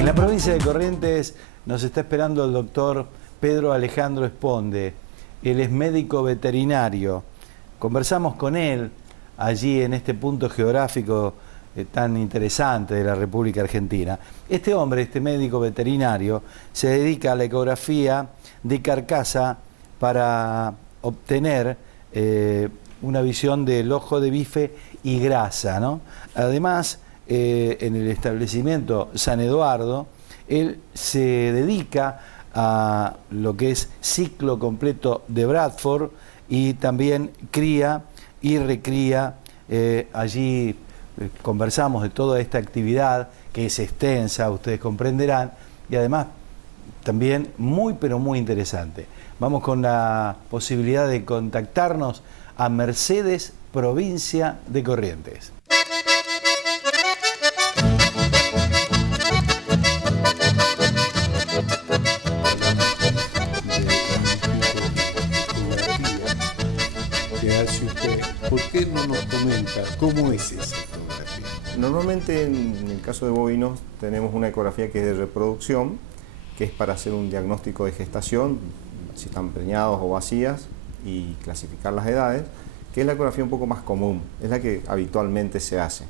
En la provincia de Corrientes nos está esperando el doctor Pedro Alejandro Esponde. Él es médico veterinario. Conversamos con él allí en este punto geográfico tan interesante de la República Argentina. Este hombre, este médico veterinario, se dedica a la ecografía de carcasa para obtener una visión del ojo de bife y grasa, ¿no? Además, en el establecimiento San Eduardo, él se dedica a lo que es ciclo completo de Bradford y también cría y recría. Allí conversamos de toda esta actividad que es extensa, ustedes comprenderán, y además también muy pero muy interesante. Vamos con la posibilidad de contactarnos a Mercedes, provincia de Corrientes. Que hace usted, ¿por qué no nos comenta cómo es esa ecografía? Normalmente en el caso de bovinos tenemos una ecografía que es de reproducción, que es para hacer un diagnóstico de gestación, si están preñados o vacías, y clasificar las edades, que es la ecografía un poco más común, es la que habitualmente se hace.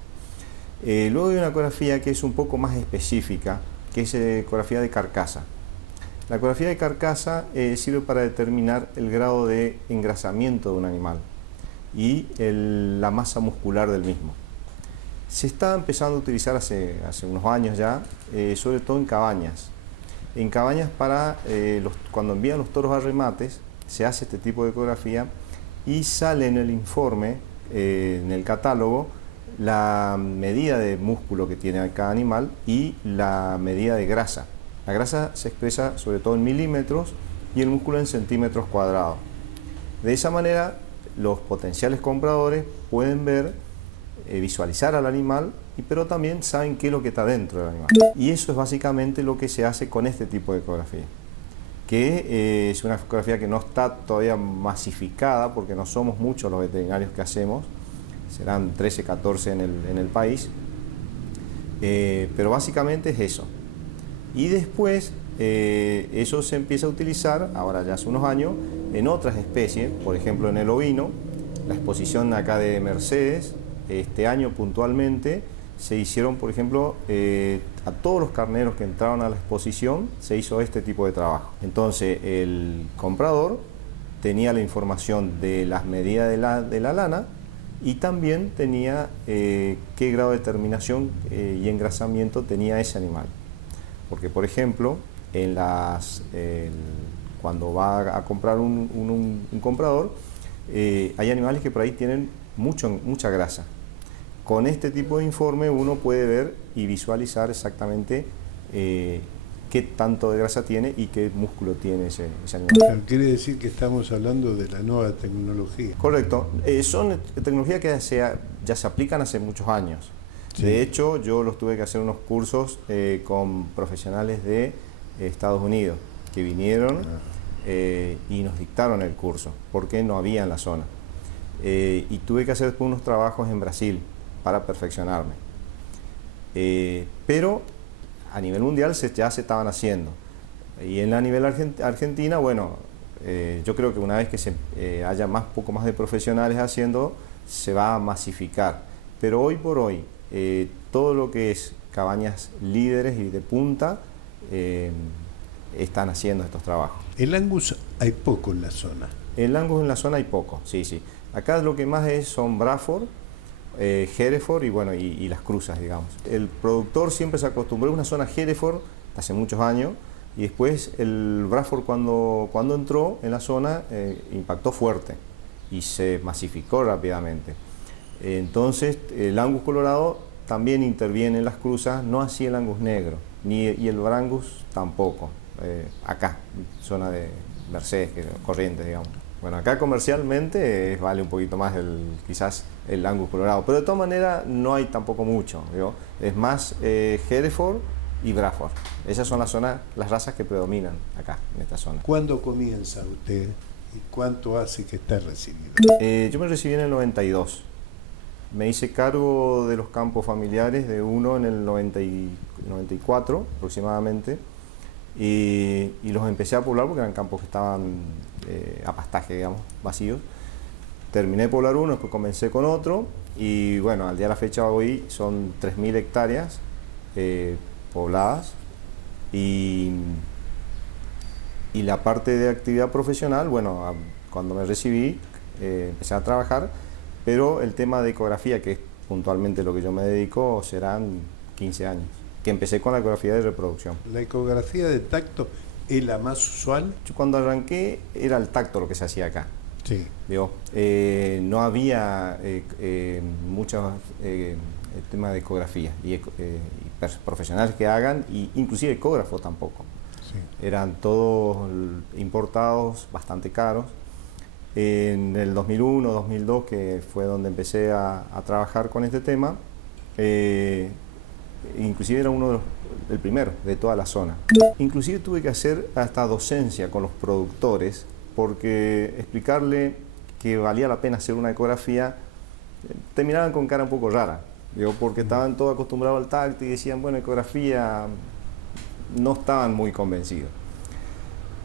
Luego hay una ecografía que es un poco más específica, que es ecografía de carcasa. La ecografía de carcasa sirve para determinar el grado de engrasamiento de un animal y la masa muscular del mismo. Se está empezando a utilizar hace unos años ya, sobre todo en cabañas. En cabañas cuando envían los toros a remates, se hace este tipo de ecografía y sale en el informe, en el catálogo, la medida de músculo que tiene cada animal y la medida de grasa. La grasa se expresa sobre todo en milímetros y el músculo en centímetros cuadrados. De esa manera, los potenciales compradores pueden ver, visualizar al animal, pero también saben qué es lo que está dentro del animal. Y eso es básicamente lo que se hace con este tipo de ecografía, que es una ecografía que no está todavía masificada porque no somos muchos los veterinarios que hacemos, serán 13, 14 en el país, pero básicamente es eso. Y después eso se empieza a utilizar, ahora ya hace unos años, en otras especies, por ejemplo en el ovino. La exposición acá de Mercedes, este año puntualmente, se hicieron, por ejemplo, a todos los carneros que entraron a la exposición, se hizo este tipo de trabajo. Entonces el comprador tenía la información de las medidas de la lana y también tenía qué grado de terminación y engrasamiento tenía ese animal. Porque, por ejemplo, cuando va a comprar un comprador, hay animales que por ahí tienen mucha grasa. Con este tipo de informe uno puede ver y visualizar exactamente qué tanto de grasa tiene y qué músculo tiene ese animal. Pero quiere decir que estamos hablando de la nueva tecnología. Correcto. Son tecnologías que ya se aplican hace muchos años. Sí. De hecho, yo los tuve que hacer unos cursos con profesionales de Estados Unidos que vinieron y nos dictaron el curso, porque no había en la zona. Y tuve que hacer después unos trabajos en Brasil para perfeccionarme. Pero a nivel mundial ya se estaban haciendo. Y a nivel Argentina, bueno, yo creo que una vez que haya poco más de profesionales haciendo, se va a masificar. Pero hoy por hoy, todo lo que es cabañas líderes y de punta están haciendo estos trabajos. El Angus hay poco en la zona. El Angus en la zona hay poco, sí, sí. Acá lo que más son Bradford, Hereford y las cruzas, digamos. El productor siempre se acostumbró a una zona Hereford hace muchos años y después el Bradford cuando entró en la zona impactó fuerte y se masificó rápidamente. Entonces el Angus colorado también interviene en las cruzas, no así el Angus negro, y el Brangus tampoco, acá, zona de Mercedes, Corrientes, digamos. Bueno, acá comercialmente vale un poquito más quizás el Angus colorado, pero de todas maneras no hay tampoco mucho, ¿digo? Es más Hereford y Bradford. Esas son las razas que predominan acá, en esta zona. ¿Cuándo comienza usted y cuánto hace que está recibido? Yo me recibí en el 92. me hice cargo de los campos familiares de uno en el 94 aproximadamente, y los empecé a poblar porque eran campos que estaban a pastaje, digamos, vacíos. Terminé de poblar uno, después comencé con otro, y bueno, al día de la fecha hoy son 3.000 hectáreas pobladas, y la parte de actividad profesional, bueno, cuando me recibí empecé a trabajar, pero el tema de ecografía, que es puntualmente lo que yo me dedico, serán 15 años, que empecé con la ecografía de reproducción. ¿La ecografía de tacto es la más usual? Yo cuando arranqué era el tacto lo que se hacía acá. Sí. Digo, no había muchos temas de ecografía y profesionales que hagan, y inclusive ecógrafos tampoco. Sí. Eran todos importados, bastante caros. En el 2001, 2002, que fue donde empecé a trabajar con este tema, inclusive era el primero de toda la zona. Inclusive tuve que hacer hasta docencia con los productores, porque explicarle que valía la pena hacer una ecografía, terminaban con cara un poco rara, digo, porque estaban todos acostumbrados al tacto y decían, bueno, ecografía, no estaban muy convencidos.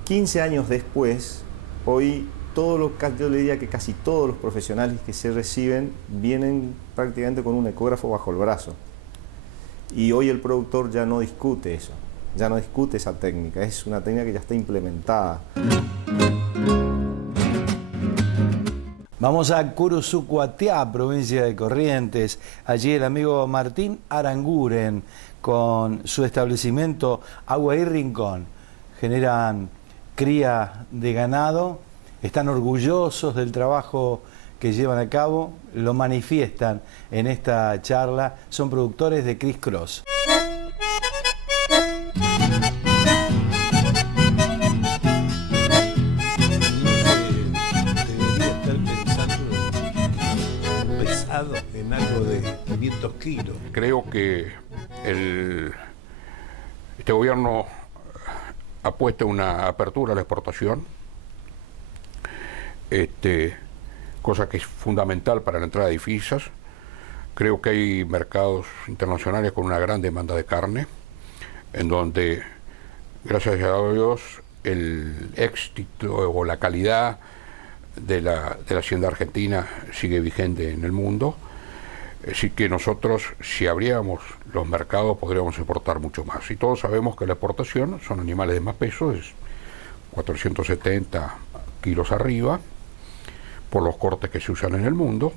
15 años después, hoy yo le diría que casi todos los profesionales que se reciben vienen prácticamente con un ecógrafo bajo el brazo. Y hoy el productor ya no discute eso, ya no discute esa técnica, es una técnica que ya está implementada. Vamos a Curuzucuatiá, provincia de Corrientes. Allí el amigo Martín Aranguren, con su establecimiento Agua y Rincón. Generan cría de ganado, están orgullosos del trabajo que llevan a cabo, lo manifiestan en esta charla, son productores de Criss Cross. En algo de 500 kilos. Creo que este gobierno apuesta a una apertura a la exportación, cosa que es fundamental para la entrada de divisas. Creo que hay mercados internacionales con una gran demanda de carne, en donde, gracias a Dios, el éxito o la calidad de la hacienda argentina sigue vigente en el mundo. Así que nosotros, si abriéramos los mercados, podríamos exportar mucho más. Y todos sabemos que la exportación son animales de más peso, es 470 kilos arriba, por los cortes que se usan en el mundo.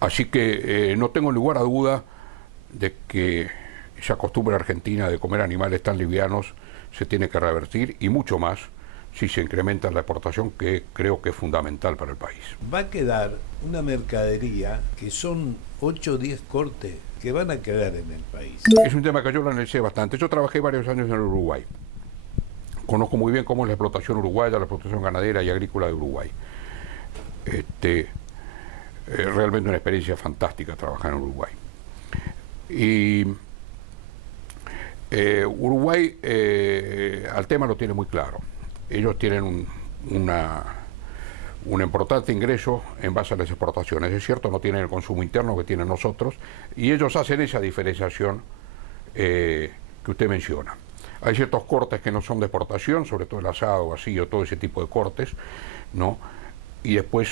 Así que no tengo lugar a duda de que esa costumbre argentina de comer animales tan livianos se tiene que revertir, y mucho más si se incrementa la exportación, que creo que es fundamental para el país. Va a quedar una mercadería que son 8 o 10 cortes que van a quedar en el país. Es un tema que yo lo analicé bastante. Yo trabajé varios años en el Uruguay. Conozco muy bien cómo es la explotación uruguaya, la explotación ganadera y agrícola de Uruguay. Realmente una experiencia fantástica trabajar en Uruguay. Y Uruguay al tema lo tiene muy claro. Ellos tienen un importante ingreso en base a las exportaciones. Es cierto, no tienen el consumo interno que tienen nosotros, y ellos hacen esa diferenciación que usted menciona. Hay ciertos cortes que no son de exportación, sobre todo el asado, vacío, todo ese tipo de cortes, ¿no? Y después,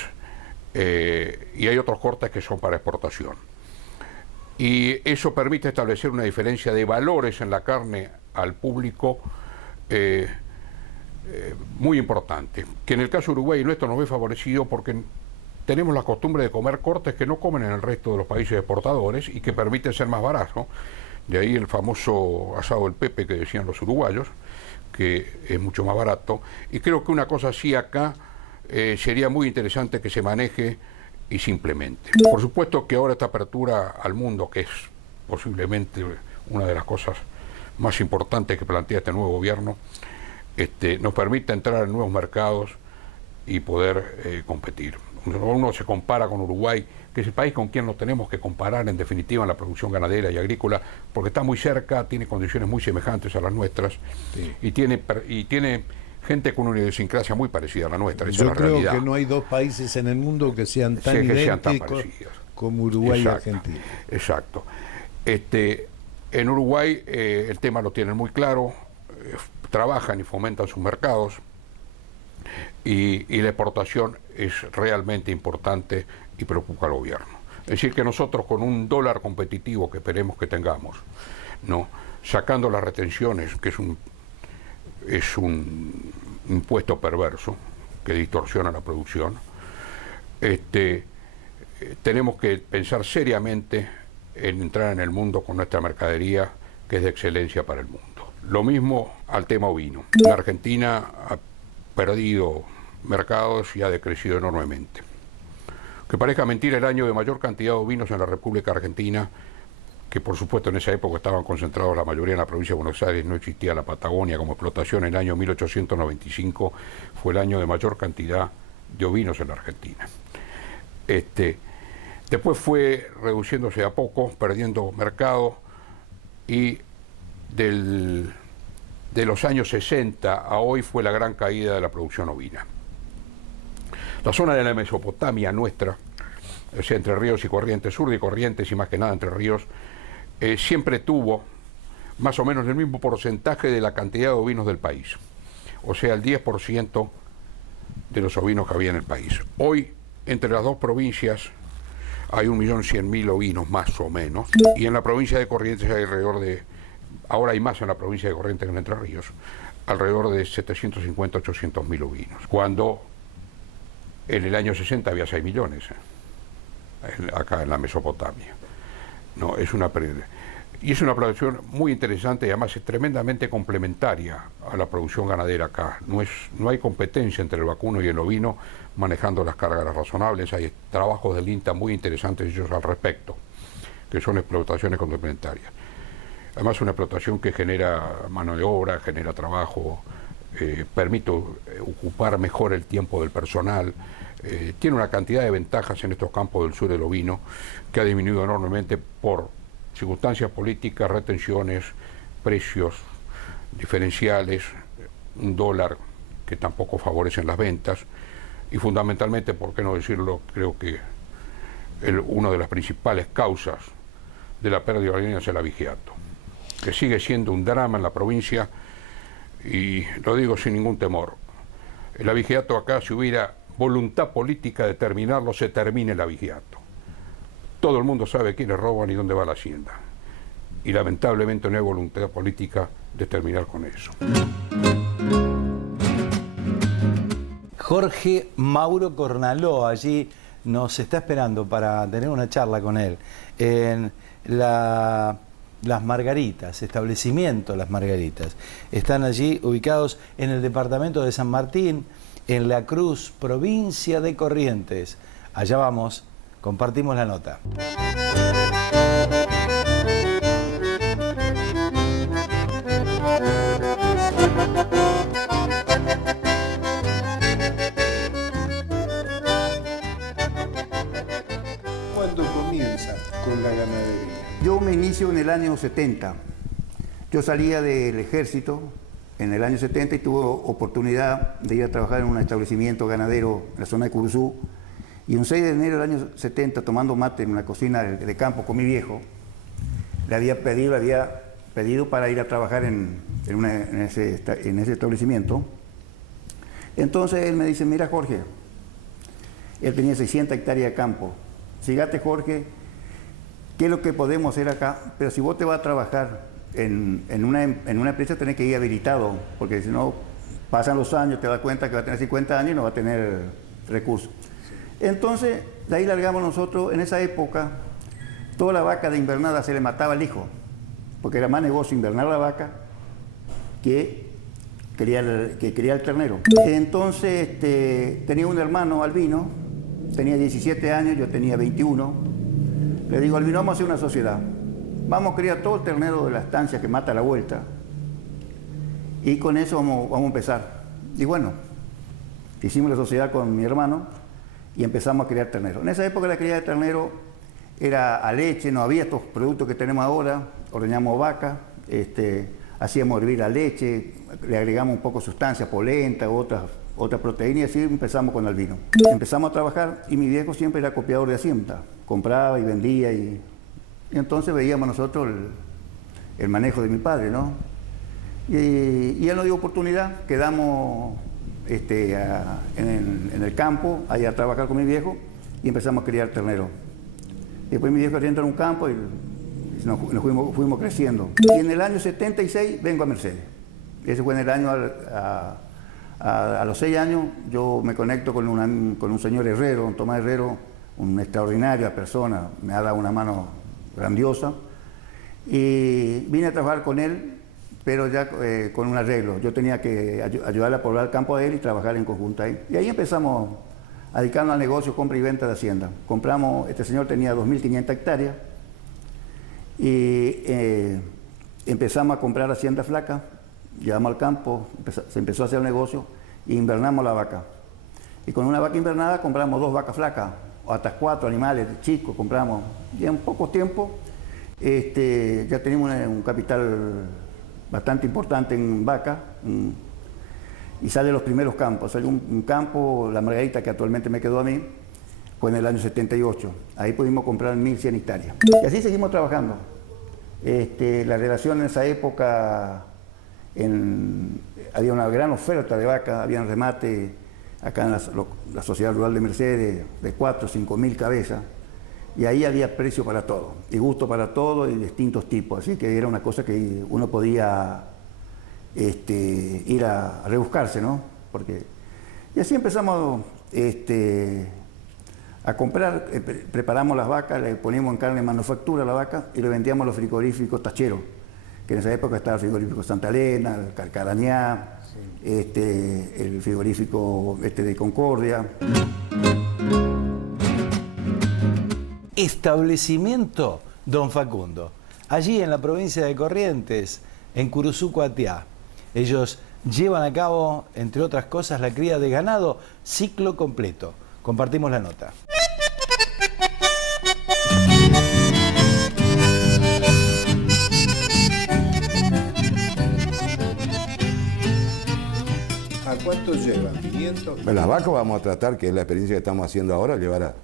y hay otros cortes que son para exportación. Y eso permite establecer una diferencia de valores en la carne al público muy importante, que en el caso de Uruguay nuestro nos ve favorecido porque tenemos la costumbre de comer cortes que no comen en el resto de los países exportadores y que permiten ser más baratos. De ahí el famoso asado del Pepe que decían los uruguayos, que es mucho más barato. Y creo que una cosa así acá sería muy interesante que se maneje y se implemente. Por supuesto que ahora esta apertura al mundo, que es posiblemente una de las cosas más importantes que plantea este nuevo gobierno, nos permite entrar en nuevos mercados y poder competir. Uno se compara con Uruguay, que es el país con quien nos tenemos que comparar en definitiva en la producción ganadera y agrícola, porque está muy cerca, tiene condiciones muy semejantes a las nuestras, sí, y tiene gente con una idiosincrasia muy parecida a la nuestra. Yo creo que no hay dos países en el mundo que sean tan idénticos como Uruguay Exacto, y Argentina. Exacto. En Uruguay el tema lo tienen muy claro, trabajan y fomentan sus mercados y la exportación es realmente importante y preocupa al gobierno. Es decir, que nosotros con un dólar competitivo que esperemos que tengamos, ¿no?, sacando las retenciones, que es un impuesto perverso que distorsiona la producción, tenemos que pensar seriamente en entrar en el mundo con nuestra mercadería, que es de excelencia para el mundo. Lo mismo al tema ovino. La Argentina ha perdido mercados y ha decrecido enormemente. Que parezca mentira, el año de mayor cantidad de ovinos en la República Argentina, que por supuesto en esa época estaban concentrados la mayoría en la provincia de Buenos Aires, no existía la Patagonia como explotación, en el año 1895 fue el año de mayor cantidad de ovinos en la Argentina. Después fue reduciéndose a poco, perdiendo mercado, y de los años 60 a hoy fue la gran caída de la producción ovina. La zona de la Mesopotamia nuestra, o sea, Entre Ríos y Corrientes, sur de Corrientes y más que nada Entre Ríos, siempre tuvo más o menos el mismo porcentaje de la cantidad de ovinos del país, o sea, el 10% de los ovinos que había en el país. Hoy, entre las dos provincias, hay 1.100.000 ovinos más o menos, y en la provincia de Corrientes hay alrededor de, ahora hay más en la provincia de Corrientes que en Entre Ríos, alrededor de 750.000-800.000 ovinos, cuando en el año 60 había 6 millones, acá en la Mesopotamia. No, es una pérdida. Y es una producción muy interesante y además es tremendamente complementaria a la producción ganadera acá. No hay competencia entre el vacuno y el ovino manejando las cargas razonables. Hay trabajos del INTA muy interesantes ellos al respecto, que son explotaciones complementarias. Además una explotación que genera mano de obra, genera trabajo, permite ocupar mejor el tiempo del personal, tiene una cantidad de ventajas en estos campos del sur del ovino que ha disminuido enormemente por circunstancias políticas, retenciones, precios diferenciales, un dólar que tampoco favorecen las ventas y fundamentalmente, por qué no decirlo, creo que una de las principales causas de la pérdida de ordeña es el abigeato, que sigue siendo un drama en la provincia y lo digo sin ningún temor. El abigeato acá, si hubiera voluntad política de terminarlo, se termina el abigeato. Todo el mundo sabe quiénes roban y dónde va la hacienda. Y lamentablemente no hay voluntad política de terminar con eso. Jorge Mauro Cornaló, allí nos está esperando para tener una charla con él. En Las Margaritas, establecimiento Las Margaritas. Están allí ubicados en el departamento de San Martín, en La Cruz, provincia de Corrientes. Allá vamos, compartimos la nota. ¿Cuándo comienza con la ganadería? Yo me inicio en el año 70. Yo salía del ejército en el año 70 y tuve oportunidad de ir a trabajar en un establecimiento ganadero en la zona de Curuzú. Y un 6 de enero del año 70, tomando mate en una cocina de campo con mi viejo, le había pedido para ir a trabajar en ese establecimiento. Entonces él me dice, mira Jorge, él tenía 600 hectáreas de campo. Fíjate Jorge, ¿qué es lo que podemos hacer acá? Pero si vos te vas a trabajar en una empresa, tenés que ir habilitado, porque si no, pasan los años, te das cuenta que va a tener 50 años y no va a tener recursos. Entonces, de ahí largamos nosotros. En esa época, toda la vaca de invernada se le mataba al hijo, porque era más negocio invernar la vaca que criar el ternero. Entonces, tenía un hermano, Albino, tenía 17 años, yo tenía 21. Le digo, Albino, vamos a hacer una sociedad. Vamos a criar todo el ternero de la estancia que mata a la vuelta. Y con eso vamos a empezar. Y bueno, hicimos la sociedad con mi hermano y empezamos a criar ternero. En esa época la cría de ternero era a leche, no había estos productos que tenemos ahora. Ordeñamos vaca, hacíamos hervir la leche, le agregamos un poco de sustancia, polenta, otras proteínas, y así empezamos con el vino. Empezamos a trabajar y mi viejo siempre era copiador de hacienda, compraba y vendía, y entonces veíamos nosotros el manejo de mi padre, ¿no? Y él nos dio oportunidad, quedamos en el campo, allá a trabajar con mi viejo, y empezamos a criar terneros. Después mi viejo entra en un campo y nos fuimos creciendo. Y en el año 76 vengo a Mercedes. Ese fue en el año, a los 6 años, yo me conecto con un señor herrero, don Tomás Herrero, una extraordinaria persona, me ha dado una mano grandiosa. Y vine a trabajar con él, pero ya con un arreglo. Yo tenía que ayudarle a poblar el campo de él y trabajar en conjunto ahí. Y ahí empezamos a dedicarnos al negocio, compra y venta de hacienda. Compramos, este señor tenía 2.500 hectáreas y empezamos a comprar hacienda flaca, llevamos al campo, se empezó a hacer el negocio e invernamos la vaca. Y con una vaca invernada compramos 2 vacas flacas, o hasta 4 animales chicos compramos. Y en poco tiempo ya tenemos un capital bastante importante en vaca. Y salen los primeros campos. Salió un campo, la Margarita, que actualmente me quedó a mí, fue en el año 78. Ahí pudimos comprar 1.100 hectáreas. Y así seguimos trabajando. La relación en esa época, había una gran oferta de vacas, había remate acá en la Sociedad Rural de Mercedes de 4 o 5 mil cabezas. Y ahí había precio para todo, y gusto para todo, y distintos tipos. Así que era una cosa que uno podía ir a rebuscarse, ¿no? Y así empezamos a comprar, preparamos las vacas, le poníamos en carne en manufactura a la vaca y le vendíamos a los frigoríficos tacheros, que en esa época estaba el frigorífico Santa Elena, el Carcarañá, el frigorífico de Concordia. Establecimiento Don Facundo, allí en la provincia de Corrientes, en Curuzú, Coatiá. Ellos llevan a cabo, entre otras cosas, la cría de ganado ciclo completo. Compartimos la nota. ¿A cuánto llevan? ¿500? Las vacas vamos a tratar, que es la experiencia que estamos haciendo ahora, llevar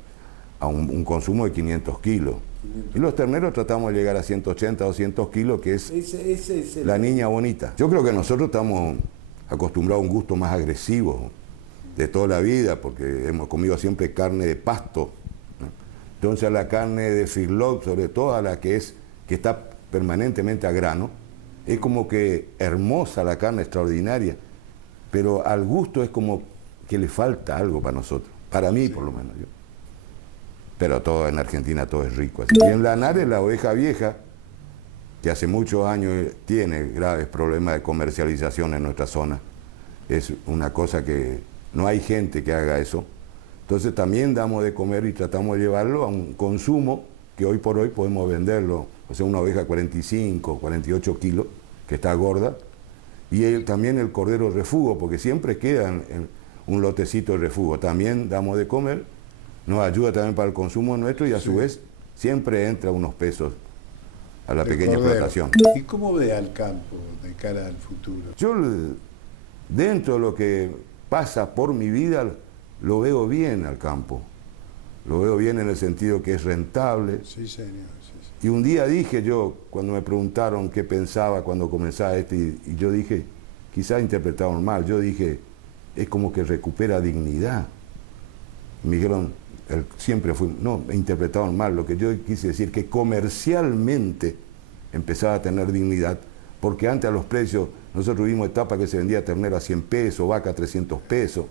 a un consumo de 500 kilos. Y los terneros tratamos de llegar a 180, 200 kilos, que es la niña bonita. Yo creo que nosotros estamos acostumbrados a un gusto más agresivo de toda la vida, porque hemos comido siempre carne de pasto, ¿no? Entonces la carne de feedlot, sobre todo a la que está permanentemente a grano, es como que hermosa la carne, extraordinaria, pero al gusto es como que le falta algo para nosotros, para mí por lo menos. Pero todo en Argentina todo es rico. Así. Y en Lanares la oveja vieja, que hace muchos años tiene graves problemas de comercialización en nuestra zona. Es una cosa que no hay gente que haga eso. Entonces también damos de comer y tratamos de llevarlo a un consumo que hoy por hoy podemos venderlo. O sea, una oveja 45, 48 kilos, que está gorda. Y también el cordero refugo, porque siempre queda un lotecito de refugo. También damos de comer. Nos ayuda también para el consumo nuestro y a su vez siempre entra unos pesos a la pequeña explotación. ¿Y cómo ve al campo de cara al futuro? Yo, dentro de lo que pasa por mi vida, lo veo bien al campo. Lo veo bien en el sentido que es rentable. Sí, señor. Sí. Y un día dije yo, cuando me preguntaron qué pensaba cuando comenzaba y yo dije, quizás interpretaron mal, yo dije, es como que recupera dignidad. Me dijeron, siempre fui, no, me interpretaron mal, lo que yo quise decir, que comercialmente empezaba a tener dignidad, porque antes a los precios, nosotros vimos etapas que se vendía ternero a 100 pesos, vaca a 300 pesos.